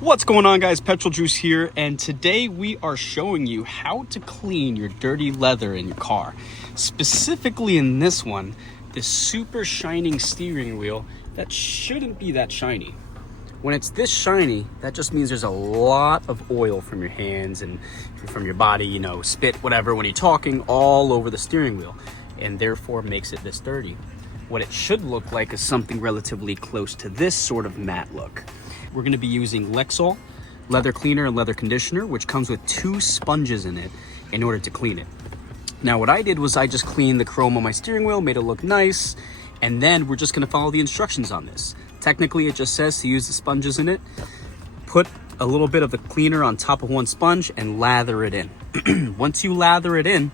What's going on, guys? Petrol Juice here, and today we are showing you how to clean your dirty leather in your car. Specifically in this one, this super shining steering wheel that shouldn't be that shiny. When it's this shiny, that just means there's a lot of oil from your hands and from your body, spit, whatever, when you're talking all over the steering wheel, and therefore makes it this dirty. What it should look like is something relatively close to this sort of matte look. We're going to be using Lexol leather cleaner and leather conditioner, which comes with 2 sponges in it in order to clean it. Now what I did was I just cleaned the chrome on my steering wheel, made it look nice, and then we're just going to follow the instructions on this. Technically it just says to use the sponges in it, put a little bit of the cleaner on top of one sponge and lather it in. Once you lather it in,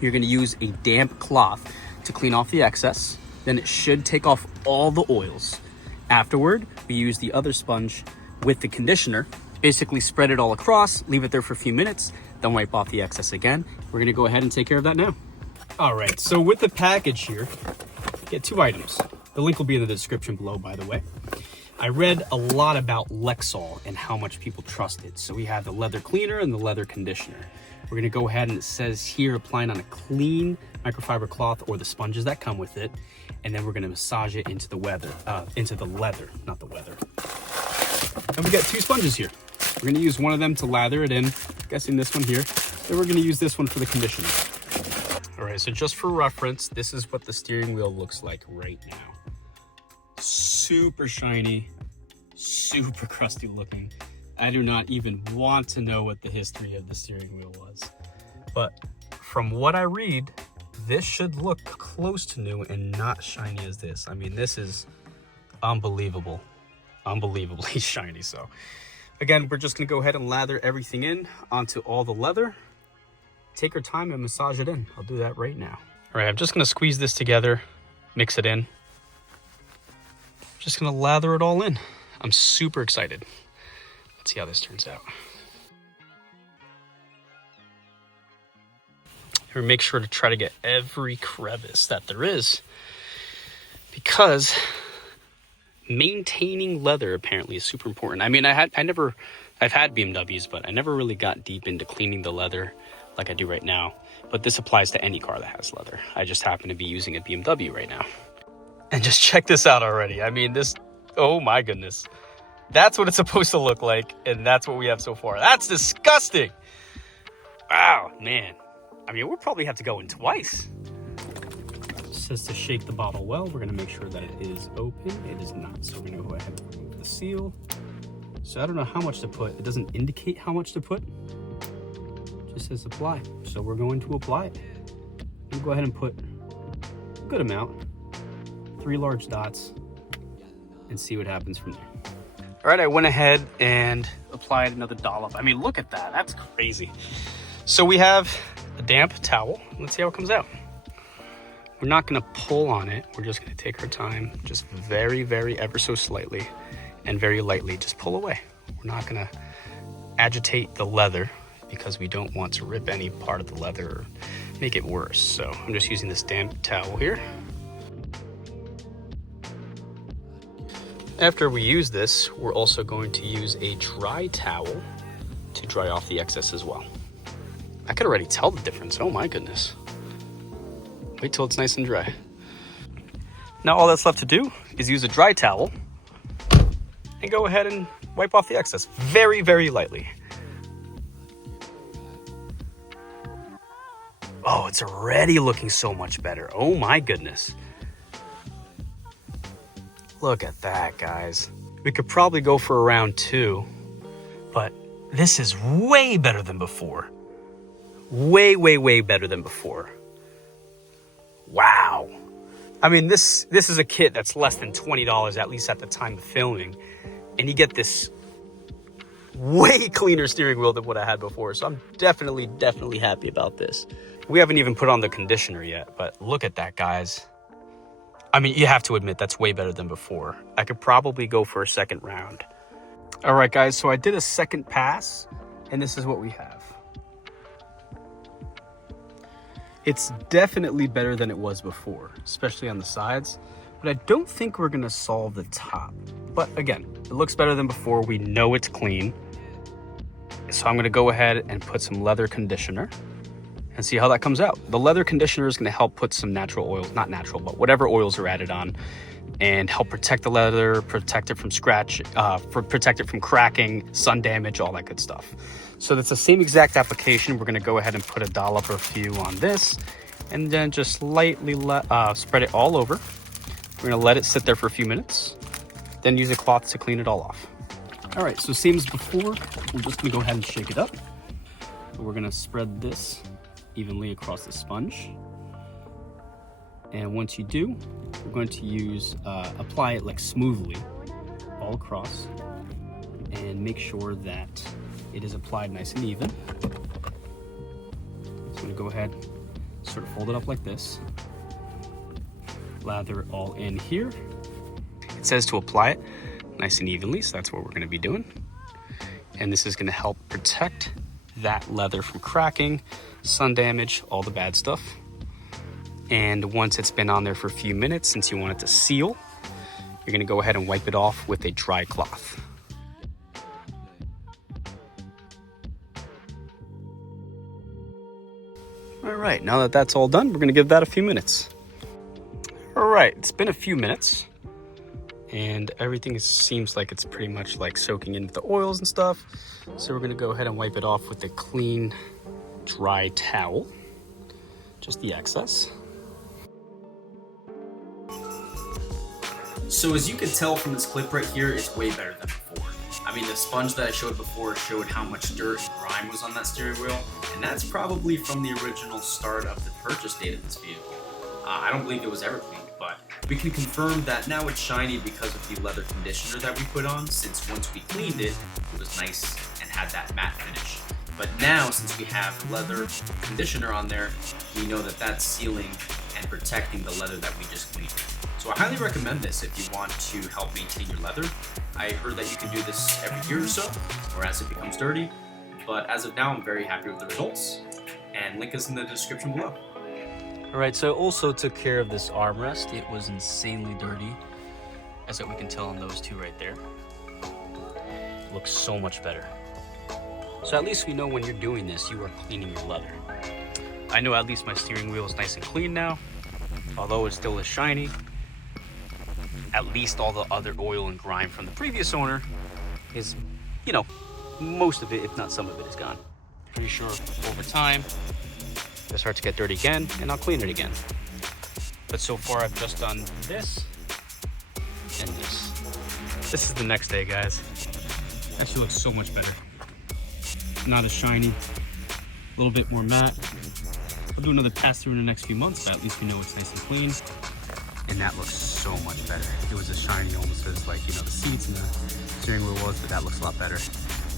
you're going to use a damp cloth to clean off the excess. Then it should take off all the oils. Afterward, we use the other sponge with the conditioner, basically spread it all across, leave it there for a few minutes, then wipe off the excess again. We're gonna go ahead and take care of that now. All right, so with the package here, get 2 items. The link will be in the description below, by the way. I read a lot about Lexol and how much people trust it. So we have the leather cleaner and the leather conditioner. We're gonna go ahead and it says here, applying on a clean microfiber cloth or the sponges that come with it. And then we're gonna massage it into the leather, not the weather. And we got 2 sponges here. We're gonna use one of them to lather it in, I'm guessing this one here. Then we're gonna use this one for the conditioner. All right, so just for reference, this is what the steering wheel looks like right now. Super shiny, super crusty looking. I do not even want to know what the history of the steering wheel was. But from what I read, this should look close to new and not shiny as this. I mean, this is unbelievable, unbelievably shiny. So again, we're just gonna go ahead and lather everything in onto all the leather. Take our time and massage it in. I'll do that right now. All right, I'm just gonna squeeze this together, mix it in. Just gonna lather it all in. I'm super excited. Let's see how this turns out. Here, make sure to try to get every crevice that there is, because maintaining leather apparently is super important. I mean, I've had BMWs, but I never really got deep into cleaning the leather like I do right now. But this applies to any car that has leather. I just happen to be using a BMW right now. And just check this out already. I mean, oh my goodness. That's what it's supposed to look like, and that's what we have so far. That's disgusting. Wow, man. I mean, we'll probably have to go in twice. It says to shake the bottle well. We're gonna make sure that it is open. It is not, so we're gonna go ahead and remove the seal. So I don't know how much to put. It doesn't indicate how much to put. It just says apply. So we're going to apply it. We'll go ahead and put a good amount, 3 large dots, and see what happens from there. All right, I went ahead and applied another dollop. I mean, look at that, that's crazy. So we have a damp towel. Let's see how it comes out. We're not gonna pull on it. We're just gonna take our time, just very, very ever so slightly and very lightly, just pull away. We're not gonna agitate the leather because we don't want to rip any part of the leather or make it worse. So I'm just using this damp towel here. After we use this, we're also going to use a dry towel to dry off the excess as well. I could already tell the difference. Oh my goodness. Wait till it's nice and dry. Now all that's left to do is use a dry towel and go ahead and wipe off the excess very, very lightly. Oh, it's already looking so much better. Oh my goodness. Look at that, guys. We could probably go for a round 2, but this is way better than before. Way, way, way better than before. Wow. I mean, this is a kit that's less than $20, at least at the time of filming. And you get this way cleaner steering wheel than what I had before. So I'm definitely happy about this. We haven't even put on the conditioner yet, but look at that, guys. I mean, you have to admit that's way better than before. I could probably go for a second round. All right, guys, so I did a second pass, and this is what we have. It's definitely better than it was before, especially on the sides, but I don't think we're gonna solve the top. But again, it looks better than before. We know it's clean. So I'm gonna go ahead and put some leather conditioner and see how that comes out. The leather conditioner is gonna help put some natural oils, not natural, but whatever oils are added on, and help protect the leather, protect it from scratch, protect it from cracking, sun damage, all that good stuff. So that's the same exact application. We're gonna go ahead and put a dollop or a few on this, and then just lightly spread it all over. We're gonna let it sit there for a few minutes, then use a cloth to clean it all off. All right, so same as before, we're just gonna go ahead and shake it up. We're gonna spread this evenly across the sponge. And once you do, we're going to use, apply it like smoothly all across and make sure that it is applied nice and even. So I'm gonna go ahead, sort of fold it up like this. Lather it all in here. It says to apply it nice and evenly, so that's what we're gonna be doing. And this is gonna help protect that leather from cracking, sun damage, all the bad stuff. And once it's been on there for a few minutes, since you want it to seal, you're gonna go ahead and wipe it off with a dry cloth. All right, now that that's all done, we're gonna give that a few minutes. All right, it's been a few minutes and everything seems like it's pretty much like soaking into the oils and stuff. So we're gonna go ahead and wipe it off with a clean, dry towel, just the excess. So as you can tell from this clip right here, it's way better than before. I mean, the sponge that I showed before showed how much dirt and grime was on that steering wheel, and that's probably from the original start of the purchase date of this vehicle. I don't believe it was ever cleaned, but we can confirm that now it's shiny because of the leather conditioner that we put on, since once we cleaned it, it was nice and had that matte finish. But now, since we have leather conditioner on there, we know that that's sealing and protecting the leather that we just cleaned. So I highly recommend this if you want to help maintain your leather. I heard that you can do this every year or so, or as it becomes dirty. But as of now, I'm very happy with the results. And link is in the description below. All right, so I also took care of this armrest. It was insanely dirty, as we can tell on those two right there. It looks so much better. So at least we know when you're doing this, you are cleaning your leather. I know at least my steering wheel is nice and clean now, although it still is shiny. At least all the other oil and grime from the previous owner is, you know, most of it, if not some of it, is gone. Pretty sure over time, it'll start to get dirty again, and I'll clean it again. But so far, I've just done this and this. This is the next day, guys. Actually looks so much better. Not as shiny, a little bit more matte. We'll do another pass through in the next few months, but at least we know it's nice and clean. And that looks so much better. It was as shiny almost as, like, you know, the seats and the steering wheel was, but that looks a lot better.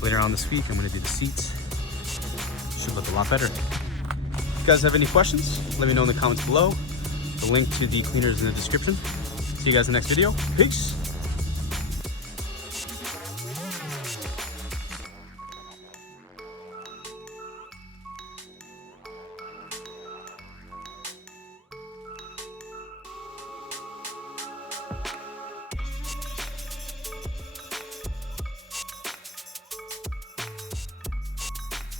Later on this week, I'm gonna do the seats. Should look a lot better. If you guys have any questions, let me know in the comments below. The link to the cleaner is in the description. See you guys in the next video. Peace.